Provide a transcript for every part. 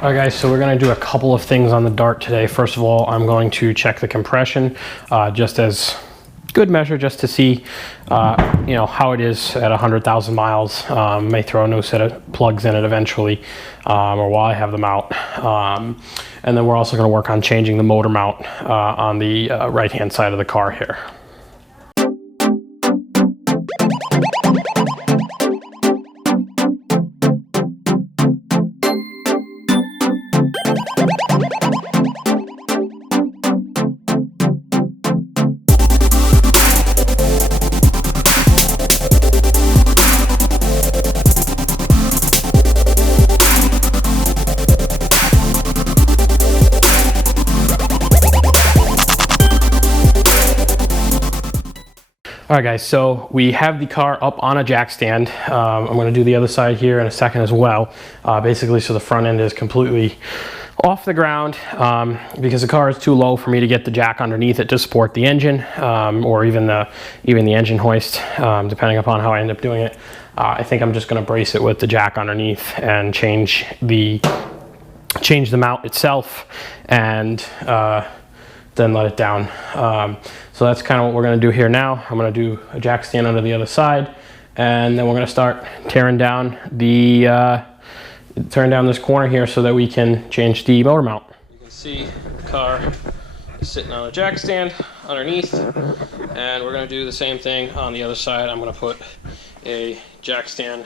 Alright guys, so we're going to do a couple of things on the Dart today. First of all, I'm going to check the compression just as good measure, just to see how it is at 100,000 miles. May throw a new set of plugs in it eventually, or while I have them out. And then we're also going to work on changing the motor mount on the right hand side of the car here. Alright guys, so we have the car up on a jack stand. I'm going to do the other side here in a second as well. Basically, so the front end is completely off the ground because the car is too low for me to get the jack underneath it to support the engine, or even the engine hoist, depending upon how I end up doing it. I think I'm just going to brace it with the jack underneath and change the mount itself, and then let it down. So that's kind of what we're going to do here now. I'm going to do a jack stand under the other side, and then we're going to start tearing down this corner here so that we can change the motor mount. You can see the car is sitting on a jack stand underneath, and we're going to do the same thing on the other side. I'm going to put a jack stand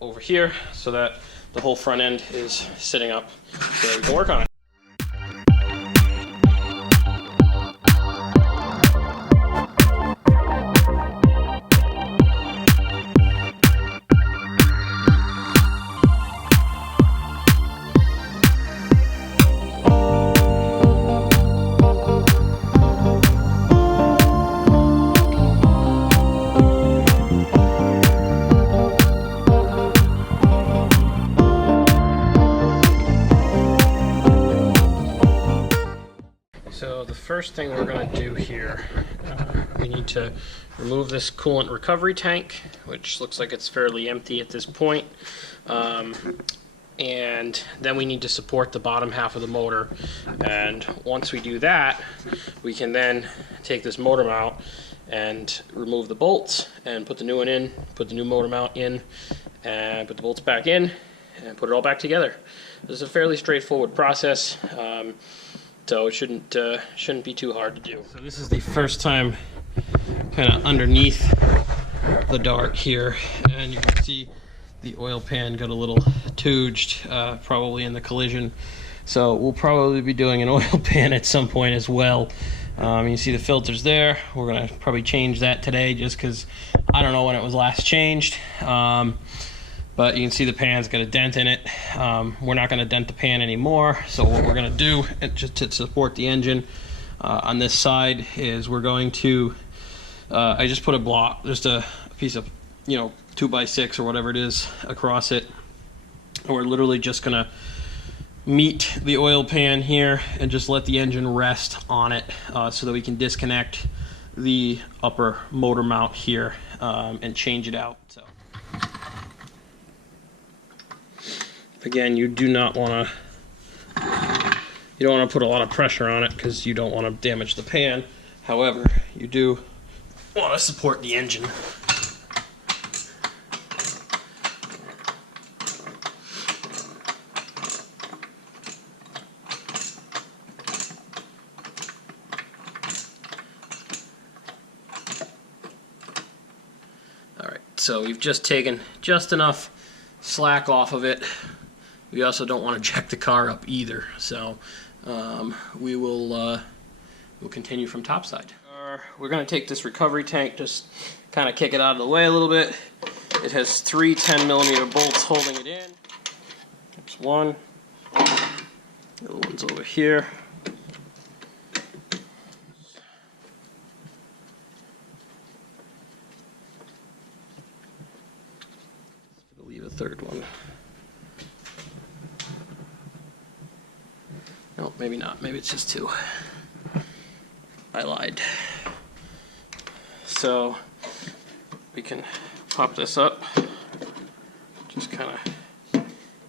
over here so that the whole front end is sitting up so that we can work on it. So the first thing we're going to do here, we need to remove this coolant recovery tank, which looks like it's fairly empty at this point. And then we need to support the bottom half of the motor. And once we do that, we can then take this motor mount and remove the bolts and put the new one in, put the new motor mount in, and put the bolts back in, and put it all back together. This is a fairly straightforward process. So it shouldn't be too hard to do. So this is the first time kind of underneath the Dart here, and you can see the oil pan got a little tooged, probably in the collision. So we'll probably be doing an oil pan at some point as well. You see the filters there. We're gonna probably change that today just because I don't know when it was last changed. But you can see the pan's got a dent in it. We're not going to dent the pan anymore. So what we're going to do, just to support the engine on this side, is we're going to, I just put a block, just a piece of, 2x6 or whatever it is across it. And we're literally just going to meet the oil pan here and just let the engine rest on it so that we can disconnect the upper motor mount here and change it out. So. Again, you don't want to put a lot of pressure on it because you don't want to damage the pan. However, you do want to support the engine. All right, so we've just taken just enough slack off of it. We also don't want to jack the car up either, so we'll continue from topside. We're going to take this recovery tank, just kind of kick it out of the way a little bit. It has 3 10mm bolts holding it in. There's one. The other one's over here. I'll leave a third one. No, maybe not. Maybe it's just 2. I lied. So we can pop this up. Just kind of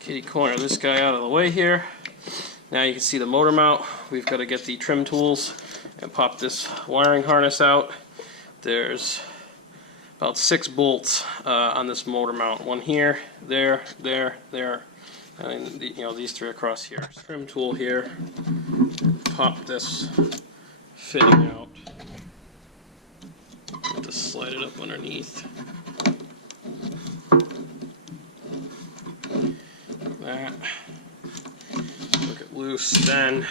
kitty corner this guy out of the way here. Now you can see the motor mount. We've got to get the trim tools and pop this wiring harness out. There's about 6 bolts on this motor mount. One here, there, and these 3 across here. Trim tool here. Pop this fitting out. Just slide it up underneath. That. Work it loose. Then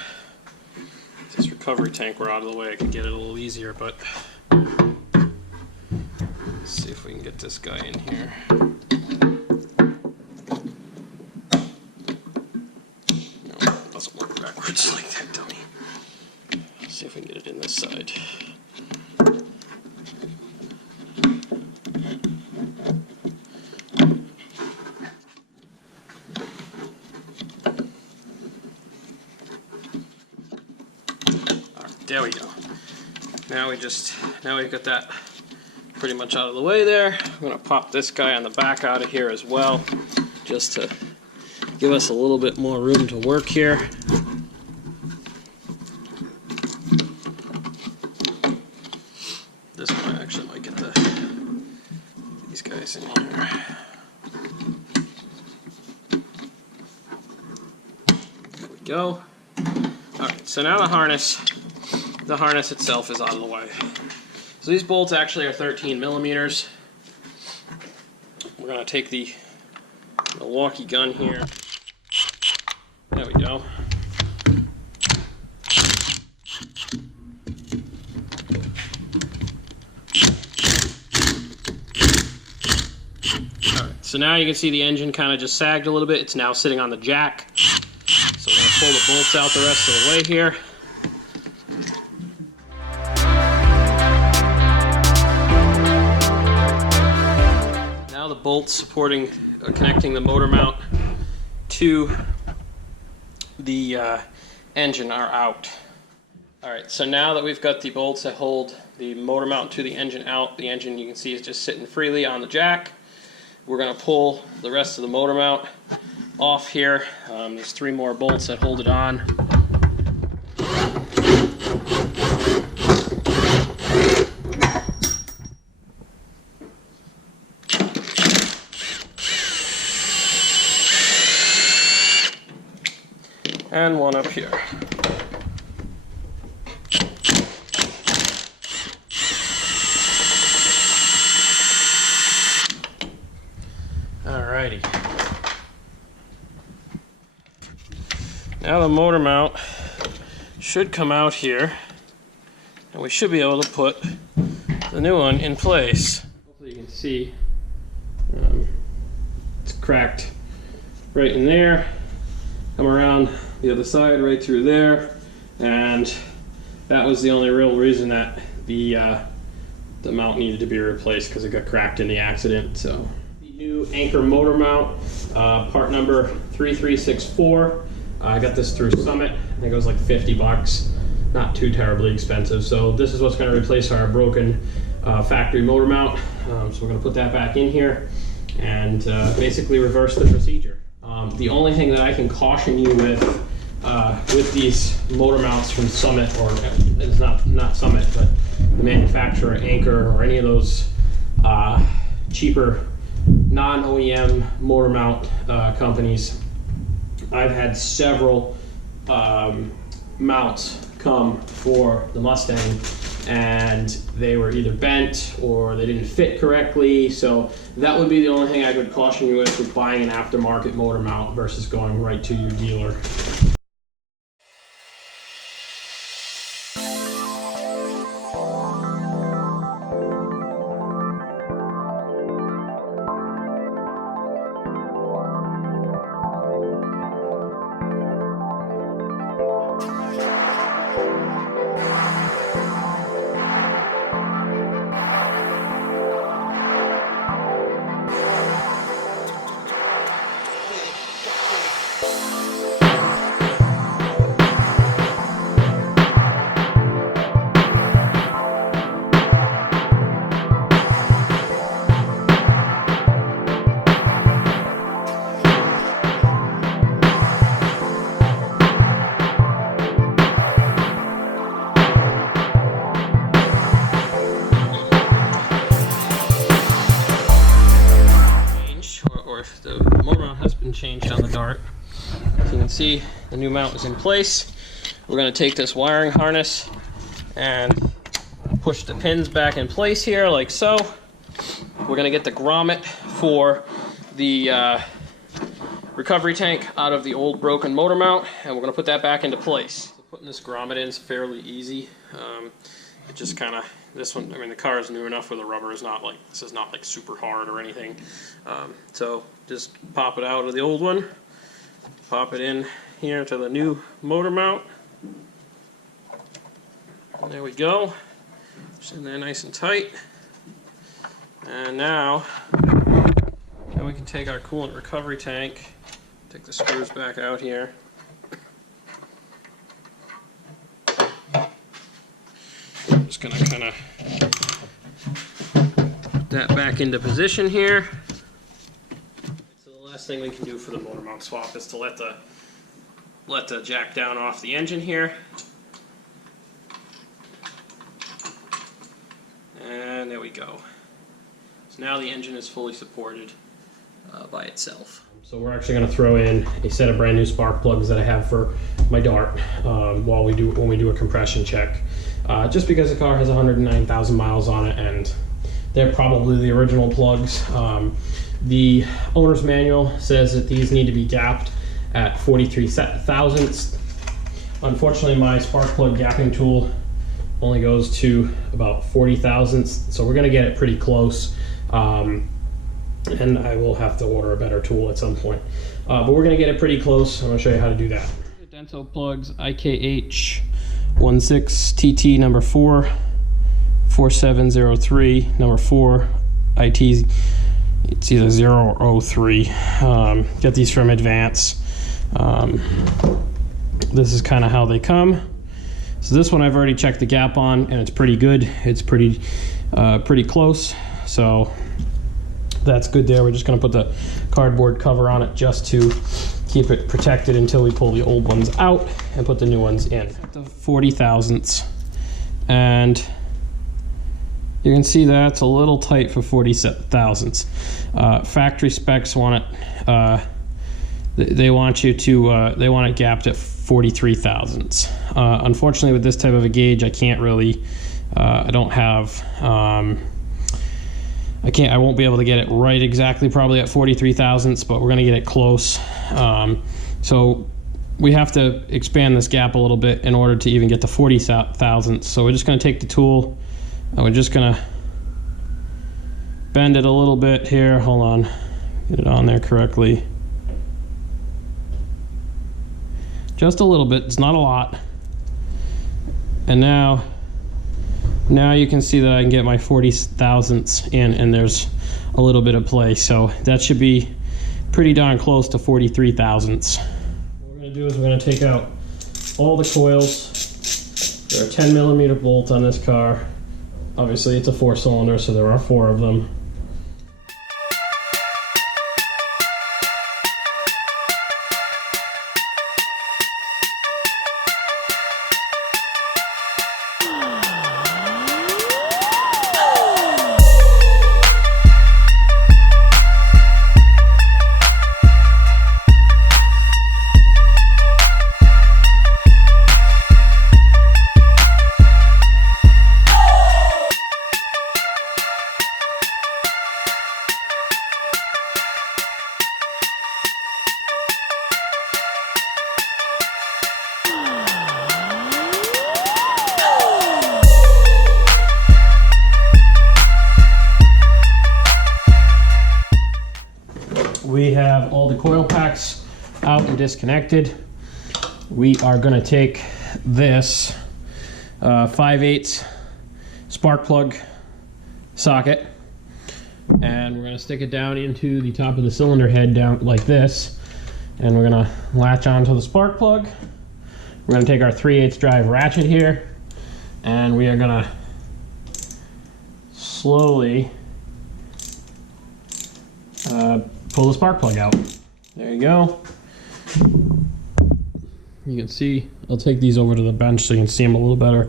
this recovery tank we're out of the way. I can get it a little easier, but let's see if we can get this guy in here. No, it doesn't work backwards like that, dummy. Let's see if we can get it in this side. There we go. Now we've got that pretty much out of the way there. I'm going to pop this guy on the back out of here as well, just to give us a little bit more room to work here. This one actually might get these guys in here. There we go. Alright, so now the harness itself is out of the way. So these bolts actually are 13 millimeters. We're going to take the Milwaukee gun here. There we go. Alright, so now you can see the engine kind of just sagged a little bit. It's now sitting on the jack. So we're going to pull the bolts out the rest of the way here. Bolts supporting connecting the motor mount to the engine are out. Alright, so now that we've got the bolts that hold the motor mount to the engine out, the engine you can see is just sitting freely on the jack. We're going to pull the rest of the motor mount off here. There's 3 more bolts that hold it on. And one up here. Alrighty. Now the motor mount should come out here, and we should be able to put the new one in place. Hopefully you can see it's cracked right in there. Come around the other side right through there, and that was the only real reason that the mount needed to be replaced, because it got cracked in the accident. So the new anchor motor mount, part number 3364. I got this through Summit. I think it was like 50 bucks, not too terribly expensive. So this is what's going to replace our broken factory motor mount. So we're going to put that back in here and basically reverse the procedure. The only thing that I can caution you with these motor mounts from Summit, or it's not Summit, but the manufacturer, Anchor, or any of those cheaper non-OEM motor mount companies, I've had several mounts come for the Mustang, and they were either bent or they didn't fit correctly. So that would be the only thing I would caution you with buying an aftermarket motor mount versus going right to your dealer. dart. As you can see, the new mount is in place. We're going to take this wiring harness and push the pins back in place here like so. We're going to get the grommet for the recovery tank out of the old broken motor mount, and we're going to put that back into place. So putting this grommet in is fairly easy. It just kind of, this one, I mean, the car is new enough where the rubber is not like, this is not like super hard or anything. So just pop it out of the old one, pop it in here to the new motor mount. There we go. It's in there nice and tight. And now we can take our coolant recovery tank, take the screws back out here. I'm just going to kind of put that back into position here. So the last thing we can do for the motor mount swap is to let the jack down off the engine here. And there we go. So now the engine is fully supported by itself. So we're actually going to throw in a set of brand new spark plugs that I have for my Dart when we do a compression check. Just because the car has 109,000 miles on it, and they're probably the original plugs. The owner's manual says that these need to be gapped at 43 thousandths. Unfortunately, my spark plug gapping tool only goes to about 40 thousandths, so we're going to get it pretty close. And I will have to order a better tool at some point. But we're going to get it pretty close. I'm going to show you how to do that. Denso plugs IKH 16TT number 4, 4703, number 4, IT, it's either 0 or 03. Get these from Advance. This is kind of how they come. So this one I've already checked the gap on, and it's pretty good. It's pretty close. So that's good there. We're just going to put the cardboard cover on it just to keep it protected until we pull the old ones out and put the new ones in. The 40 thousandths, and you can see that's a little tight for 40 thousandths. Factory specs want it. They want you to. They want it gapped at 43 thousandths. Unfortunately, with this type of a gauge, I can't really. I don't have. I won't be able to get it right exactly, probably at 43 thousandths, but we're going to get it close. So we have to expand this gap a little bit in order to even get to 40 thousandths. So we're just going to take the tool and we're just going to bend it a little bit here. Hold on, get it on there correctly. Just a little bit, it's not a lot. And now you can see that I can get my 40 thousandths in, and there's a little bit of play. So that should be pretty darn close to 43 thousandths. What we're going to do is we're going to take out all the coils. There are 10 millimeter bolts on this car. Obviously it's a 4-cylinder, so there are 4 of them. We have all the coil packs out and disconnected. We are going to take this 5/8 spark plug socket, and we're going to stick it down into the top of the cylinder head down like this, and we're going to latch onto the spark plug. We're going to take our 3/8 drive ratchet here, and we are going to slowly pull the spark plug out. There you go. You can see, I'll take these over to the bench so you can see them a little better.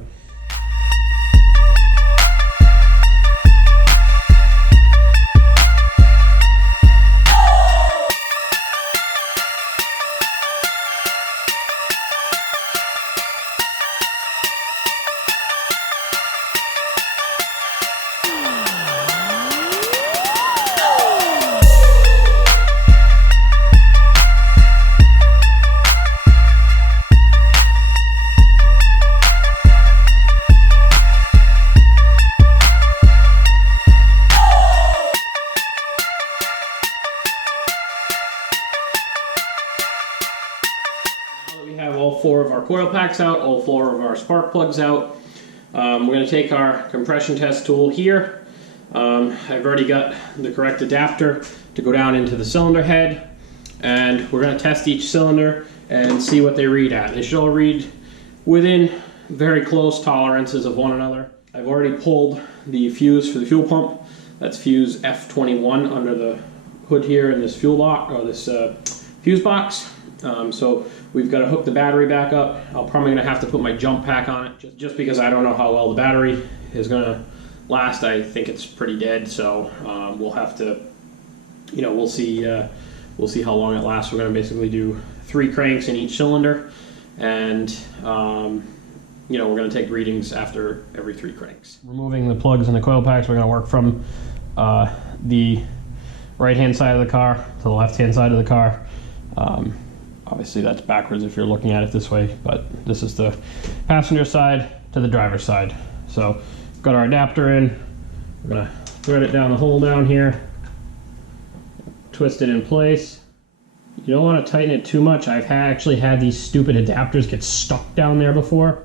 Now that we have all 4 of our coil packs out, all 4 of our spark plugs out, we're going to take our compression test tool here. I've already got the correct adapter to go down into the cylinder head, and we're going to test each cylinder and see what they read at. They should all read within very close tolerances of one another. I've already pulled the fuse for the fuel pump. That's fuse F21 under the hood here in this fuel lock, or this fuse box. So we've got to hook the battery back up. I'm probably going to have to put my jump pack on it just because I don't know how well the battery is going to last. I think it's pretty dead, so we'll have to, we'll see how long it lasts. We're going to basically do 3 cranks in each cylinder, and we're going to take readings after every 3 cranks. Removing the plugs and the coil packs, we're going to work from the right-hand side of the car to the left-hand side of the car. Obviously that's backwards if you're looking at it this way, but this is the passenger side to the driver's side. So we've got our adapter in. We're going to thread it down the hole down here, twist it in place. You don't want to tighten it too much. I've actually had these stupid adapters get stuck down there before.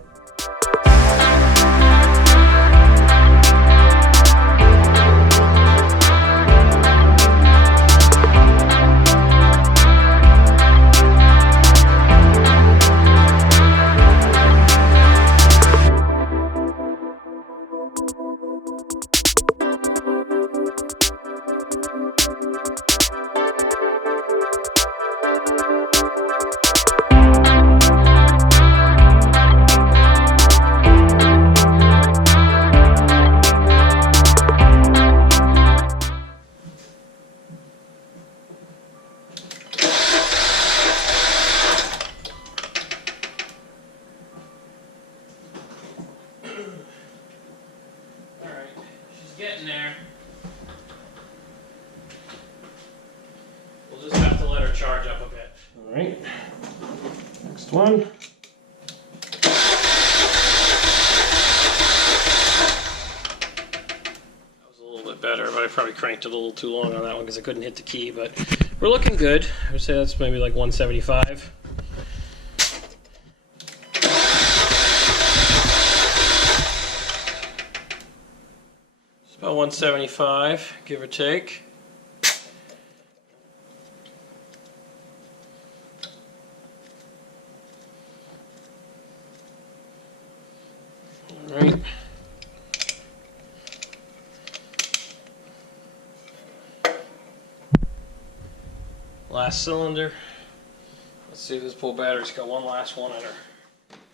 Getting there. We'll just have to let her charge up a bit. All right, next one. That was a little bit better, but I probably cranked it a little too long on that one because I couldn't hit the key, but we're looking good. I would say that's maybe like 175. About 175, give or take. All right. Last cylinder. Let's see if this pull battery's got one last one in her.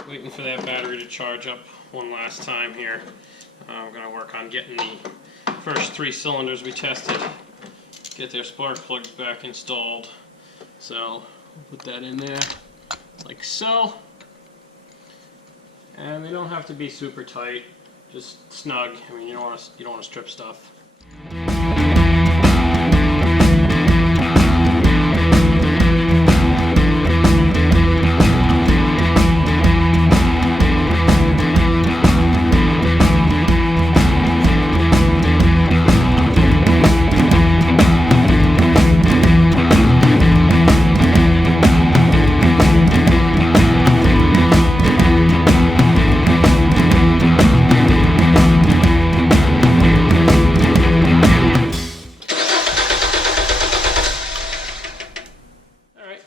Waiting for that battery to charge up one last time here. We're going to work on getting the first 3 cylinders we tested, get their spark plugs back installed. So we'll put that in there like so. And they don't have to be super tight, just snug. I mean, you don't want to strip stuff.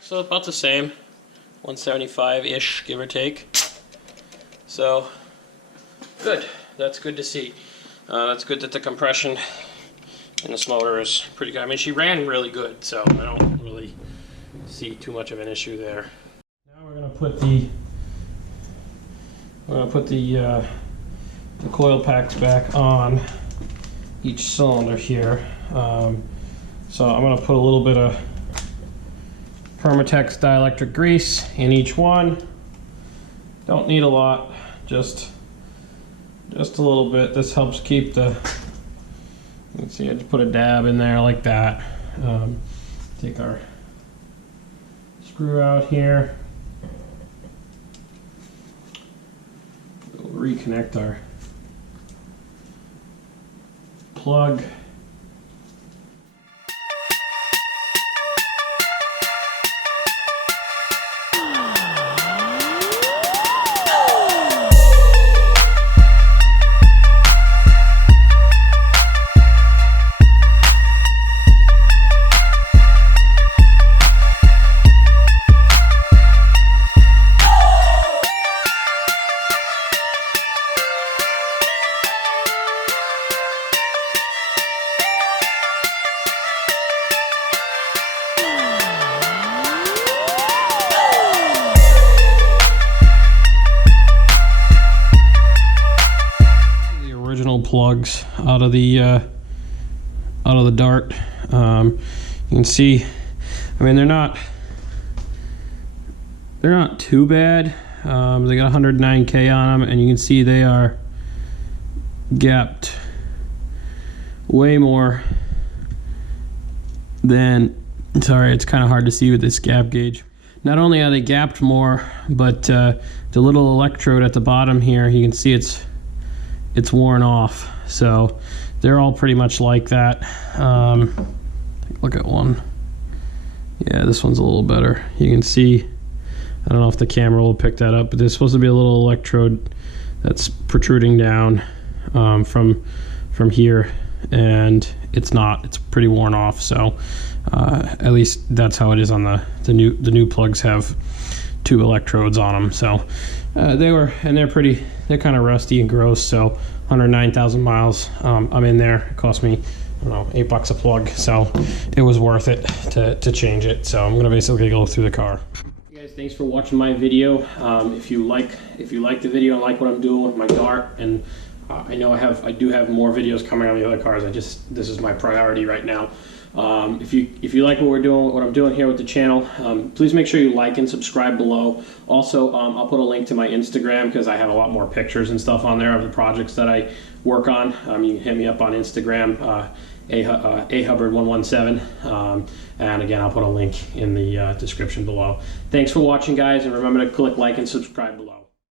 So about the same, 175-ish, give or take. So, good. That's good to see. That's good that the compression in this motor is pretty good. I mean, she ran really good, so I don't really see too much of an issue there. Now we're going to put the coil packs back on each cylinder here. So I'm going to put a little bit of Permatex dielectric grease in each one. Don't need a lot, just a little bit. This helps keep the, let's see, I just put a dab in there like that. Take our screw out here. We'll reconnect our plug. plugs out of the dart. You can see, I mean, they're not too bad. They got 109K on them, and you can see they are gapped way more than, sorry, it's kind of hard to see with this gap gauge. Not only are they gapped more, but the little electrode at the bottom here, you can see it's worn off. So they're all pretty much like that. Look at one. Yeah, this one's a little better. You can see, I don't know if the camera will pick that up, but there's supposed to be a little electrode that's protruding down from here, and it's not. It's pretty worn off. So at least that's how it is on the new plugs. Have 2 electrodes on them. So they're kind of rusty and gross. So 109,000 miles. I'm in there. It cost me, I don't know, $8 a plug. So it was worth it to change it. So I'm gonna basically go through the car. Hey guys, thanks for watching my video. If you like the video and like what I'm doing with my Dart, and I know I do have more videos coming on the other cars. This is my priority right now. If you like what I'm doing here with the channel, please make sure you like and subscribe below. Also, I'll put a link to my Instagram because I have a lot more pictures and stuff on there of the projects that I work on. You can hit me up on Instagram, ahubbard117, and again, I'll put a link in the description below. Thanks for watching, guys, and remember to click like and subscribe below.